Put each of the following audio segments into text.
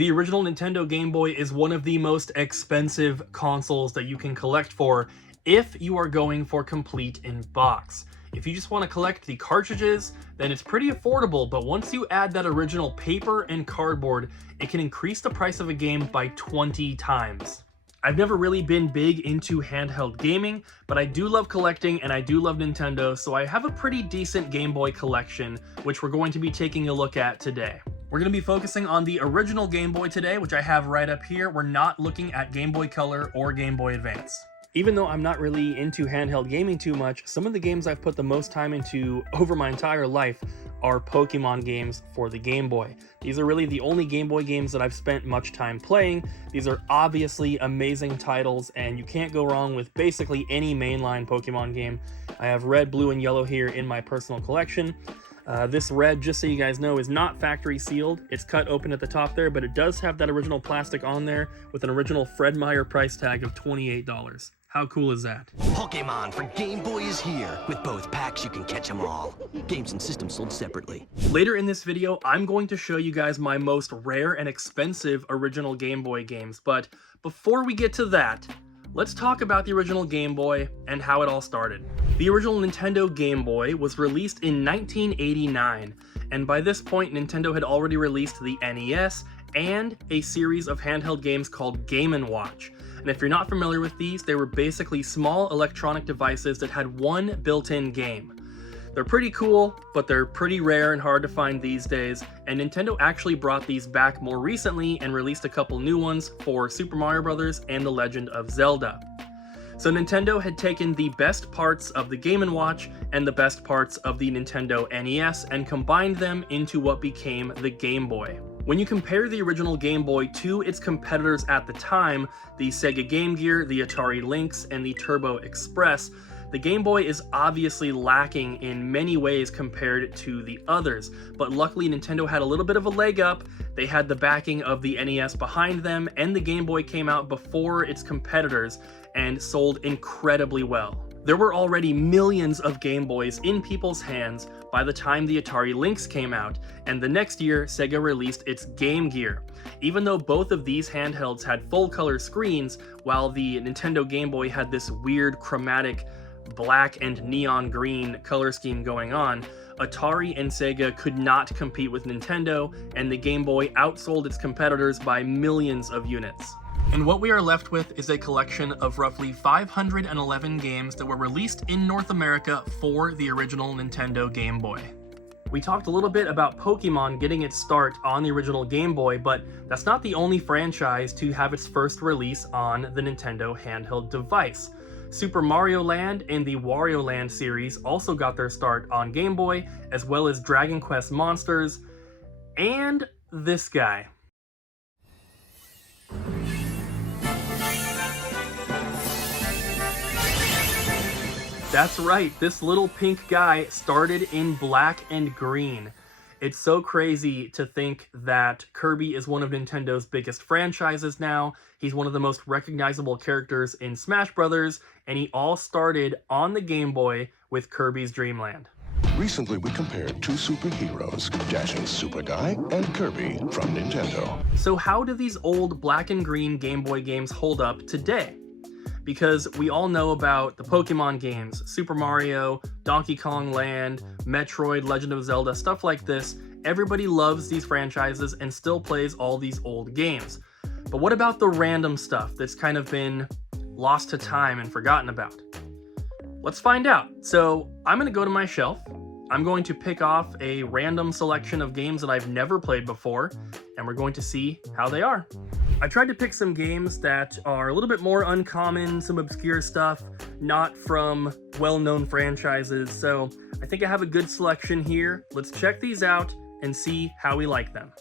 The original Nintendo Game Boy is one of the most expensive consoles that you can collect for if you are going for complete in box. If you just want to collect the cartridges, then it's pretty affordable, but once you add that original paper and cardboard, it can increase the price of a game by 20 times. I've never really been big into handheld gaming, but I do love collecting and I do love Nintendo, so I have a pretty decent Game Boy collection, which we're going to be taking a look at today. We're going to be focusing on the original Game Boy today, which I have right up here. We're not looking at Game Boy Color or Game Boy Advance. Even though I'm not really into handheld gaming too much, some of the games I've put the most time into over my entire life are Pokemon games for the Game Boy. These are really the only Game Boy games that I've spent much time playing. These are obviously amazing titles, and you can't go wrong with basically any mainline Pokemon game. I have red, blue, and yellow here in my personal collection. This red, just so you guys know, is not factory sealed. It's cut open at the top there, but it does have that original plastic on there with an original Fred Meyer price tag of $28. How cool is that? Pokemon for Game Boy is here. With both packs, you can catch them all. Games and systems sold separately. Later in this video, I'm going to show you guys my most rare and expensive original Game Boy games. But before we get to that, let's talk about the original Game Boy and how it all started. The original Nintendo Game Boy was released in 1989, and by this point, Nintendo had already released the NES and a series of handheld games called Game & Watch. And if you're not familiar with these, they were basically small electronic devices that had one built-in game. They're pretty cool, but they're pretty rare and hard to find these days, and Nintendo actually brought these back more recently and released a couple new ones for Super Mario Bros. And The Legend of Zelda. So Nintendo had taken the best parts of the Game & Watch and the best parts of the Nintendo NES and combined them into what became the Game Boy. When you compare the original Game Boy to its competitors at the time, the Sega Game Gear, the Atari Lynx, and the Turbo Express, the Game Boy is obviously lacking in many ways compared to the others, but luckily Nintendo had a little bit of a leg up. They had the backing of the NES behind them, and the Game Boy came out before its competitors and sold incredibly well. There were already millions of Game Boys in people's hands by the time the Atari Lynx came out, and the next year, Sega released its Game Gear. Even though both of these handhelds had full-color screens, while the Nintendo Game Boy had this weird chromatic black and neon green color scheme going on, Atari and Sega could not compete with Nintendo, and the Game Boy outsold its competitors by millions of units. And what we are left with is a collection of roughly 511 games that were released in North America for the original Nintendo Game Boy. We talked a little bit about Pokemon getting its start on the original Game Boy, but that's not the only franchise to have its first release on the Nintendo handheld device. Super Mario Land and the Wario Land series also got their start on Game Boy, as well as Dragon Quest Monsters, and this guy. That's right, this little pink guy started in black and green. It's so crazy to think that Kirby is one of Nintendo's biggest franchises now. He's one of the most recognizable characters in Smash Bros., and he all started on the Game Boy with Kirby's Dream Land. Recently, we compared two superheroes, Dashing Super Guy and Kirby from Nintendo. So how do these old black and green Game Boy games hold up today? Because we all know about the Pokemon games, Super Mario, Donkey Kong Land, Metroid, Legend of Zelda, stuff like this. Everybody loves these franchises and still plays all these old games. But what about the random stuff that's kind of been lost to time and forgotten about? Let's find out. So I'm going to go to my shelf. I'm going to pick off a random selection of games that I've never played before, and we're going to see how they are. I tried to pick some games that are a little bit more uncommon, some obscure stuff, not from well-known franchises, so I think I have a good selection here. Let's check these out and see how we like them.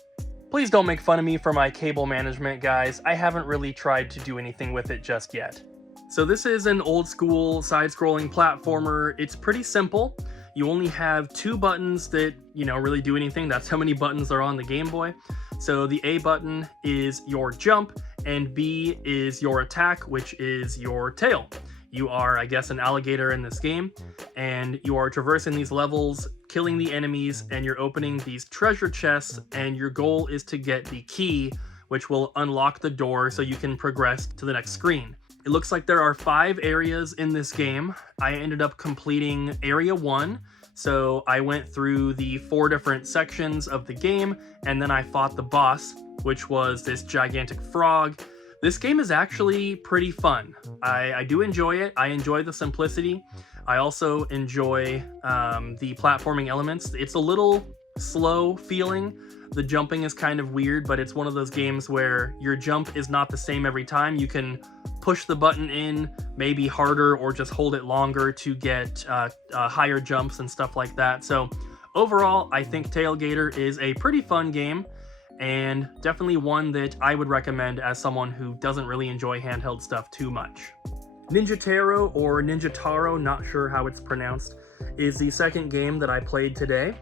Please don't make fun of me for my cable management, guys. I haven't really tried to do anything with it just yet. So this is an old school side-scrolling platformer. It's pretty simple. You only have two buttons that, really do anything. That's how many buttons are on the Game Boy. So the A button is your jump, and B is your attack, which is your tail. You are, I guess, an alligator in this game, and you are traversing these levels, killing the enemies, and you're opening these treasure chests, and your goal is to get the key, which will unlock the door so you can progress to the next screen. It looks like there are 5 areas in this game. I ended up completing Area 1, so I went through the 4 different sections of the game, and then I fought the boss, which was this gigantic frog. This game is actually pretty fun. I do enjoy it. I enjoy the simplicity. I also enjoy the platforming elements. It's a little slow feeling. The jumping is kind of weird, but it's one of those games where your jump is not the same every time. You can push the button in maybe harder or just hold it longer to get higher jumps and stuff like that. So overall, I think Tailgater is a pretty fun game, and definitely one that I would recommend as someone who doesn't really enjoy handheld stuff too much. Ninja Taro, or Ninja Taro, not sure how it's pronounced, is the second game that I played today,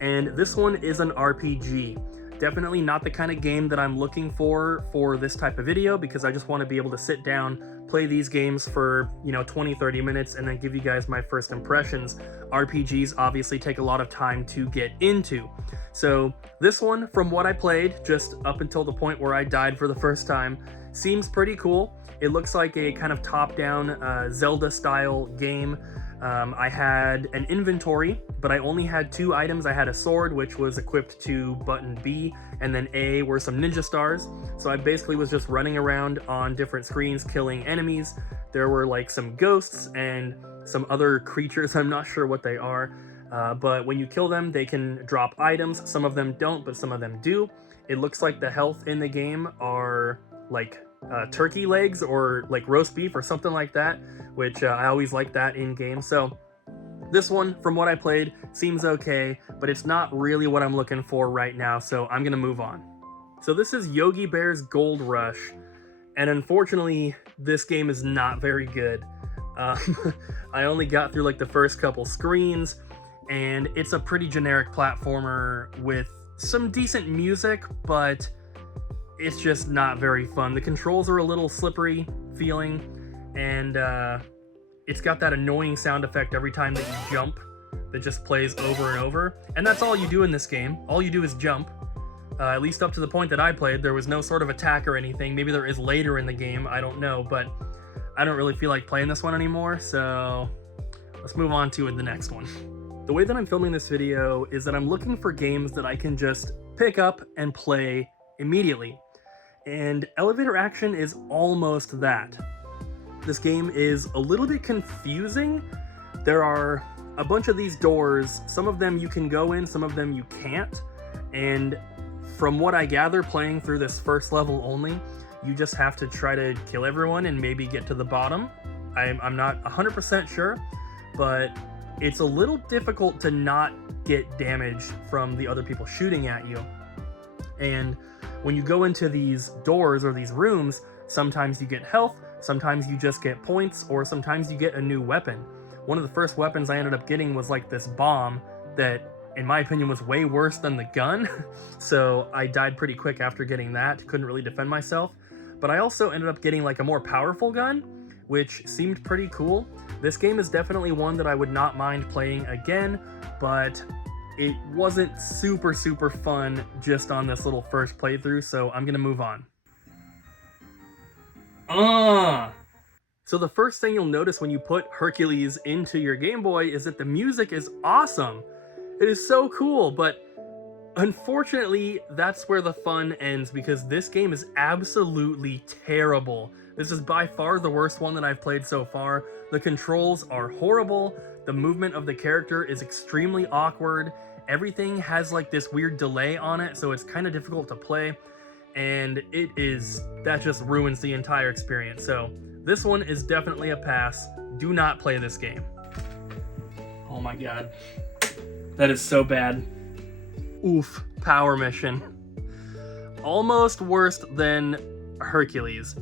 and this one is an RPG. Definitely not the kind of game that I'm looking for this type of video, because I just want to be able to sit down, play these games for, 20-30 minutes, and then give you guys my first impressions. RPGs obviously take a lot of time to get into. So this one, from what I played, just up until the point where I died for the first time, seems pretty cool. It looks like a kind of top-down Zelda-style game. I had an inventory, but I only had 2 items. I had a sword, which was equipped to button B, and then A were some ninja stars. So I basically was just running around on different screens killing enemies. There were like some ghosts and some other creatures. I'm not sure what they are, but when you kill them, they can drop items. Some of them don't, but some of them do. It looks like the health in the game are like turkey legs or like roast beef or something like that, which I always like that in games. So this one, from what I played, seems okay, but it's not really what I'm looking for right now, so I'm gonna move on. So this is Yogi Bear's Gold Rush, and unfortunately, this game is not very good. I only got through like the first couple screens, and it's a pretty generic platformer with some decent music, but it's just not very fun. The controls are a little slippery feeling, and it's got that annoying sound effect every time that you jump that just plays over and over. And that's all you do in this game. All you do is jump. At least up to the point that I played, there was no sort of attack or anything. Maybe there is later in the game, I don't know, but I don't really feel like playing this one anymore, so let's move on to the next one. The way that I'm filming this video is that I'm looking for games that I can just pick up and play immediately. And Elevator Action is almost that. This game is a little bit confusing. There are a bunch of these doors. Some of them you can go in, some of them you can't. And from what I gather, playing through this first level only, you just have to try to kill everyone and maybe get to the bottom. I'm not 100% sure, but it's a little difficult to not get damaged from the other people shooting at you. And when you go into these doors or these rooms, sometimes you get health, sometimes you just get points, or sometimes you get a new weapon. One of the first weapons I ended up getting was like this bomb that, in my opinion, was way worse than the gun. So I died pretty quick after getting that, couldn't really defend myself. But I also ended up getting like a more powerful gun, which seemed pretty cool. This game is definitely one that I would not mind playing again, but it wasn't super fun just on this little first playthrough, so I'm gonna move on. So the first thing you'll notice when you put Hercules into your Game Boy is that the music is awesome. It is so cool, but unfortunately, that's where the fun ends, because this game is absolutely terrible. This is by far the worst one that I've played so far. The controls are horrible. The movement of the character is extremely awkward. Everything has like this weird delay on it, so it's kind of difficult to play. And that just ruins the entire experience. So this one is definitely a pass. Do not play this game. Oh my god. That is so bad. Oof, Power Mission. Almost worse than Hercules.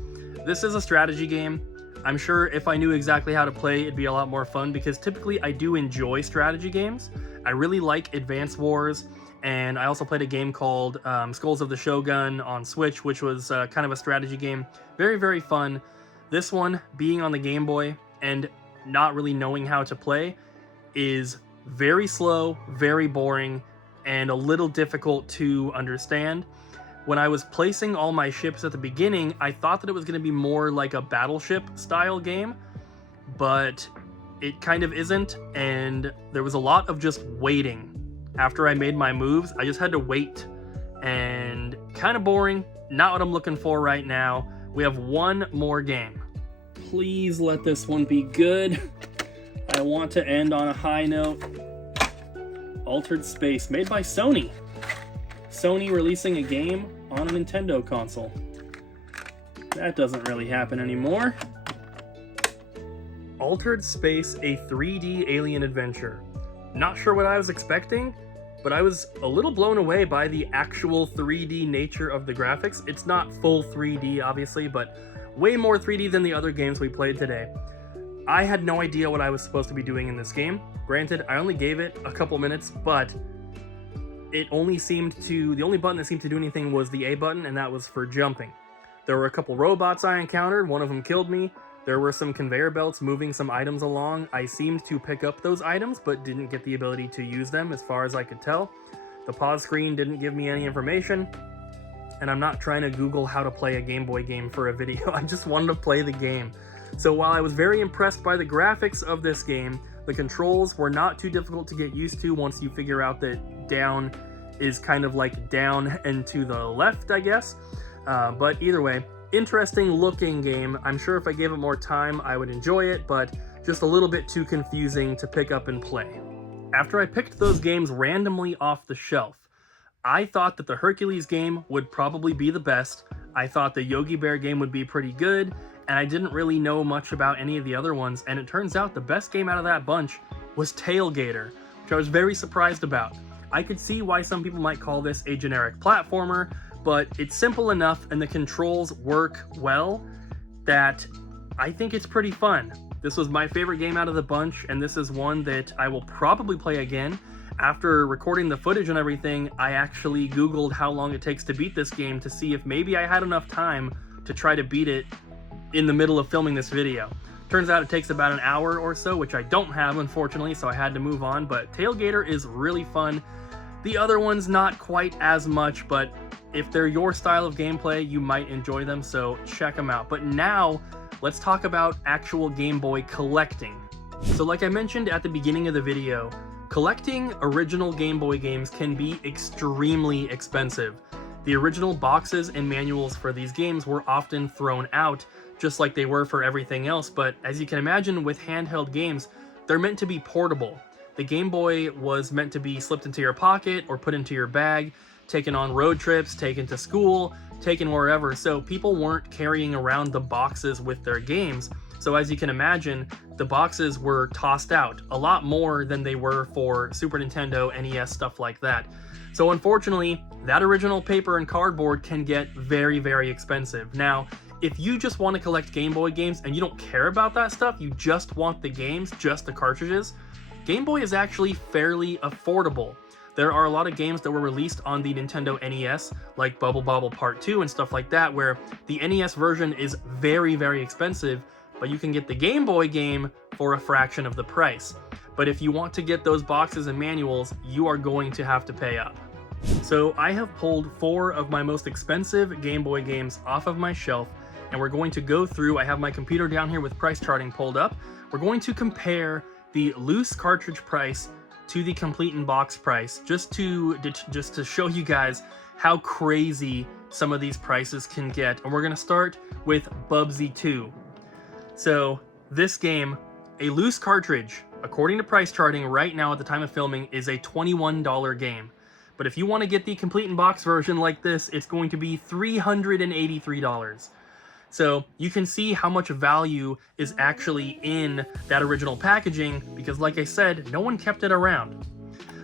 This is a strategy game. I'm sure if I knew exactly how to play, it'd be a lot more fun, because typically I do enjoy strategy games. I really like Advance Wars, and I also played a game called Skulls of the Shogun on Switch, which was kind of a strategy game. Very fun. This one, being on the Game Boy and not really knowing how to play, is very slow, very boring, and a little difficult to understand. when I was placing all my ships at the beginning, I thought that it was going to be more like a battleship style game, but it kind of isn't, and there was a lot of just waiting. After I made my moves, I just had to wait, and kind of boring, not what I'm looking for right now. We have one more game. Please let this one be good. I want to end on a high note. Altered Space, made by Sony. Sony releasing a game on a Nintendo console. That doesn't really happen anymore. Altered Space, a 3D alien adventure. Not sure what I was expecting, but I was a little blown away by the actual 3D nature of the graphics. It's not full 3D, obviously, but way more 3D than the other games we played today. I had no idea what I was supposed to be doing in this game. Granted, I only gave it a couple minutes, but the only button that seemed to do anything was the A button, and that was for jumping. There were a couple robots I encountered, one of them killed me. There were some conveyor belts moving some items along. I seemed to pick up those items, but didn't get the ability to use them as far as I could tell. The pause screen didn't give me any information, and I'm not trying to Google how to play a Game Boy game for a video. I just wanted to play the game. So while I was very impressed by the graphics of this game, the controls were not too difficult to get used to once you figure out that down is kind of like down and to the left, I guess. But either way, interesting looking game. I'm sure if I gave it more time, I would enjoy it, but just a little bit too confusing to pick up and play. After I picked those games randomly off the shelf, I thought that the Hercules game would probably be the best. I thought the Yogi Bear game would be pretty good, and I didn't really know much about any of the other ones, and it turns out the best game out of that bunch was Tailgater, which I was very surprised about. I could see why some people might call this a generic platformer, but it's simple enough and the controls work well that I think it's pretty fun. This was my favorite game out of the bunch, and this is one that I will probably play again. After recording the footage and everything, I actually Googled how long it takes to beat this game to see if maybe I had enough time to try to beat it in the middle of filming this video. Turns out it takes about an hour or so, which I don't have, unfortunately, so I had to move on, but Tailgater is really fun. The other ones, not quite as much, but if they're your style of gameplay, you might enjoy them, so check them out. But now, let's talk about actual Game Boy collecting. So like I mentioned at the beginning of the video, collecting original Game Boy games can be extremely expensive. The original boxes and manuals for these games were often thrown out, just like they were for everything else, but as you can imagine with handheld games, they're meant to be portable. The Game Boy was meant to be slipped into your pocket or put into your bag, taken on road trips, taken to school, taken wherever, so people weren't carrying around the boxes with their games. So as you can imagine, the boxes were tossed out, a lot more than they were for Super Nintendo, NES, stuff like that. So unfortunately, that original paper and cardboard can get very, very expensive. Now, if you just want to collect Game Boy games and you don't care about that stuff, you just want the games, just the cartridges, Game Boy is actually fairly affordable. There are a lot of games that were released on the Nintendo NES, like Bubble Bobble Part 2 and stuff like that, where the NES version is very, very expensive, but you can get the Game Boy game for a fraction of the price. But if you want to get those boxes and manuals, you are going to have to pay up. So I have pulled 4 of my most expensive Game Boy games off of my shelf, and we're going to go through. I have my computer down here with price charting pulled up. We're going to compare the loose cartridge price to the complete in box price, just to show you guys how crazy some of these prices can get. And we're going to start with Bubsy 2. So this game, a loose cartridge, according to price charting right now at the time of filming, is a $21 game. But if you want to get the complete in box version like this, it's going to be $383. So you can see how much value is actually in that original packaging, because like I said, no one kept it around.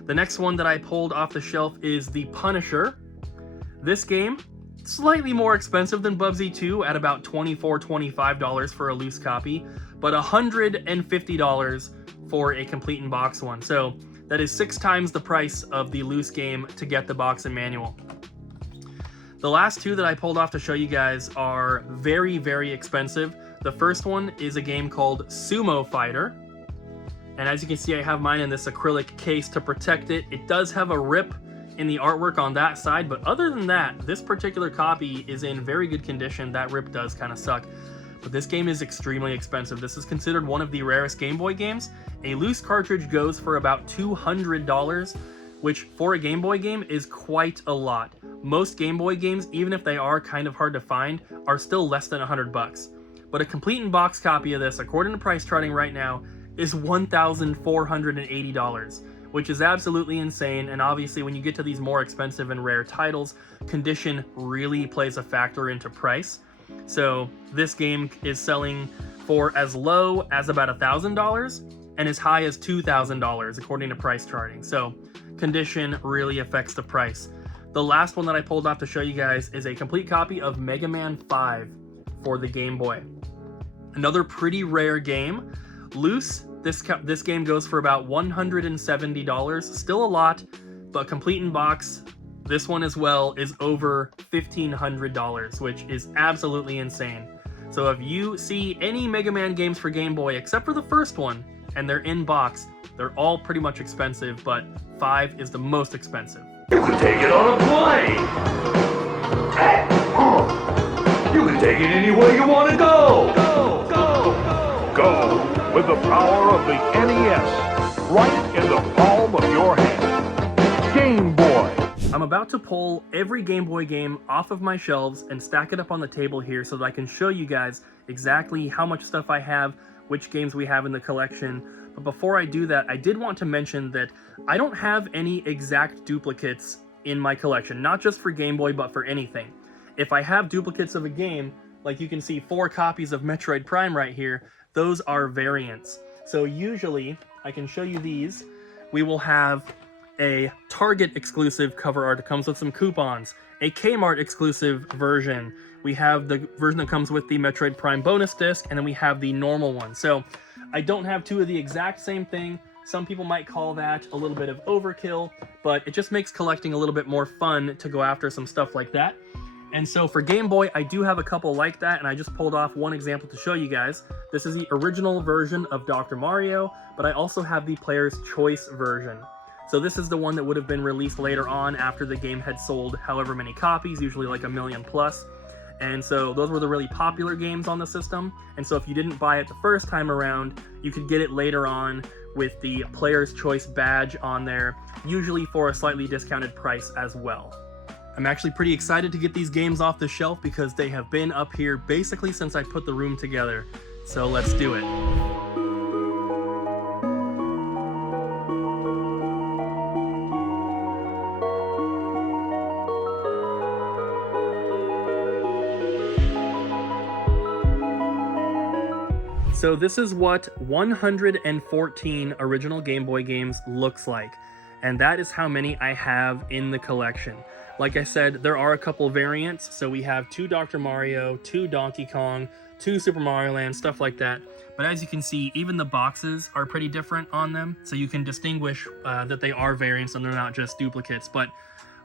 The next one that I pulled off the shelf is The Punisher. This game, slightly more expensive than Bubsy 2 at about $24, $25 for a loose copy, but $150 for a complete in box one. So that is 6 times the price of the loose game to get the box and manual. The last 2 that I pulled off to show you guys are very, very expensive. The first one is a game called Sumo Fighter. And as you can see, I have mine in this acrylic case to protect it. It does have a rip in the artwork on that side, but other than that, this particular copy is in very good condition. That rip does kind of suck. But this game is extremely expensive. This is considered one of the rarest Game Boy games. A loose cartridge goes for about $200, which for a Game Boy game is quite a lot. Most Game Boy games, even if they are kind of hard to find, are still less than $100. But a complete in-box copy of this, according to price charting right now, is $1,480, which is absolutely insane. And obviously when you get to these more expensive and rare titles, condition really plays a factor into price. So this game is selling for as low as about $1,000 and as high as $2,000 according to price charting. So condition really affects the price. The last one that I pulled off to show you guys is a complete copy of Mega Man 5 for the Game Boy. Another pretty rare game. Loose, this game goes for about $170, still a lot, but complete in box, this one as well is over $1,500, which is absolutely insane. So if you see any Mega Man games for Game Boy, except for the first one, and they're in box, they're all pretty much expensive, but 5 is the most expensive. You can take it on a plane. You can take it any way you want to go. Go with the power of the NES, right in the palm of your hand. Game Boy. I'm about to pull every Game Boy game off of my shelves and stack it up on the table here so that I can show you guys exactly how much stuff I have, which games we have in the collection. But before I do that, I did want to mention that I don't have any exact duplicates in my collection, not just for Game Boy, but for anything. If I have duplicates of a game, like you can see 4 copies of Metroid Prime right here, those are variants. So usually, I can show you these, we will have a Target exclusive cover art that comes with some coupons, a Kmart exclusive version, we have the version that comes with the Metroid Prime bonus disc, and then we have the normal one. So I don't have 2 of the exact same thing. Some people might call that a little bit of overkill, but it just makes collecting a little bit more fun to go after some stuff like that. And so for Game Boy, I do have a couple like that, and I just pulled off one example to show you guys. This is the original version of Dr. Mario, but I also have the Player's Choice version. So this is the one that would have been released later on after the game had sold however many copies, usually like 1 million plus. And so those were the really popular games on the system. And so if you didn't buy it the first time around, you could get it later on with the Player's Choice badge on there, usually for a slightly discounted price as well. I'm actually pretty excited to get these games off the shelf because they have been up here basically since I put the room together. So let's do it. So this is what 114 original Game Boy games looks like, and that is how many I have in the collection. Like I said, there are a couple variants, so we have 2 Dr. Mario, 2 Donkey Kong, 2 Super Mario Land, stuff like that. But as you can see, even the boxes are pretty different on them, so you can distinguish that they are variants and they're not just duplicates. But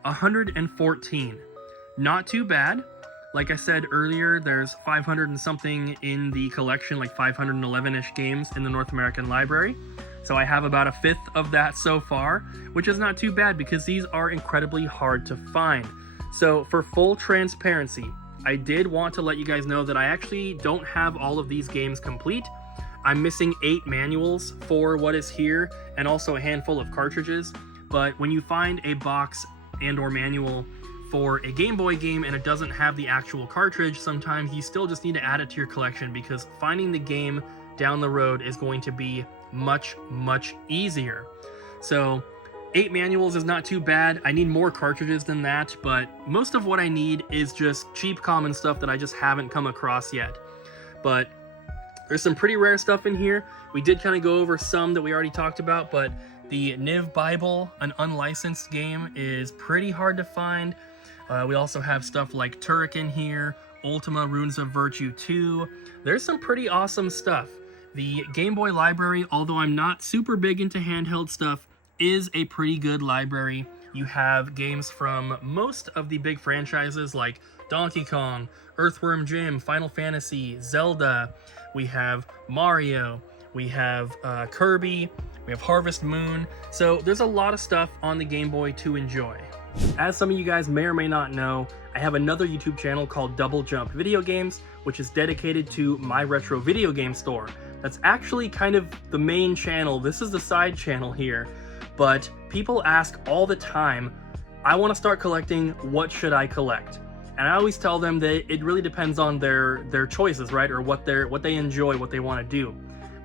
114, not too bad. Like I said earlier, there's 500 and something in the collection, like 511-ish games in the North American library. So I have about 1/5 of that so far, which is not too bad because these are incredibly hard to find. So for full transparency, I did want to let you guys know that I actually don't have all of these games complete. I'm missing 8 manuals for what is here and also a handful of cartridges. But when you find a box and or manual for a Game Boy game and it doesn't have the actual cartridge, sometimes you still just need to add it to your collection because finding the game down the road is going to be much easier. So 8 manuals is not too bad. I need more cartridges than that, but most of what I need is just cheap common stuff that I just haven't come across yet. But there's some pretty rare stuff in here. We did kind of go over some that we already talked about, but the Niv Bible, an unlicensed game, is pretty hard to find. We also have stuff like Turek in here, Ultima Runes of Virtue 2. There's some pretty awesome stuff. The Game Boy library, although I'm not super big into handheld stuff, is a pretty good library. You have games from most of the big franchises like Donkey Kong, Earthworm Jim, Final Fantasy, Zelda. We have Mario. We have Kirby. We have Harvest Moon. So there's a lot of stuff on the Game Boy to enjoy. As some of you guys may or may not know, I have another YouTube channel called Double Jump Video Games, which is dedicated to my retro video game store. That's actually kind of the main channel. This is the side channel here, but people ask all the time, I want to start collecting, what should I collect? And I always tell them that it really depends on their choices, right? Or what they enjoy, what they want to do.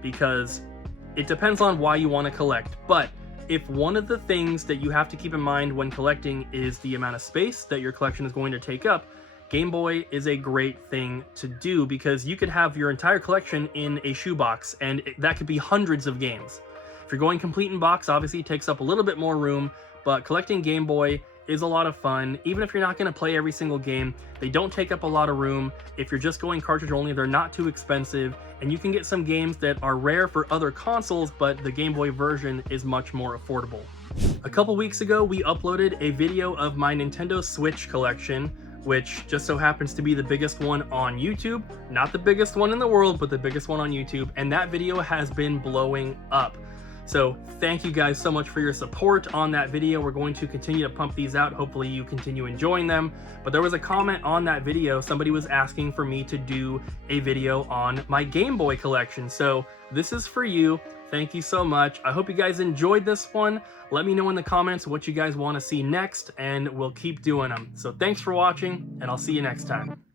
Because it depends on why you want to collect. But if one of the things that you have to keep in mind when collecting is the amount of space that your collection is going to take up, Game Boy is a great thing to do, because you could have your entire collection in a shoebox, and that could be hundreds of games. If you're going complete in box, obviously it takes up a little bit more room, but collecting Game Boy is a lot of fun. Even if you're not going to play every single game, they don't take up a lot of room. If you're just going cartridge only, they're not too expensive, and you can get some games that are rare for other consoles, but the Game Boy version is much more affordable. A couple weeks ago, we uploaded a video of my Nintendo Switch collection, which just so happens to be the biggest one on YouTube. Not the biggest one in the world, but the biggest one on YouTube, and that video has been blowing up. So thank you guys so much for your support on that video. We're going to continue to pump these out. Hopefully you continue enjoying them. But there was a comment on that video. Somebody was asking for me to do a video on my Game Boy collection. So this is for you. Thank you so much. I hope you guys enjoyed this one. Let me know in the comments what you guys want to see next, and we'll keep doing them. So thanks for watching, and I'll see you next time.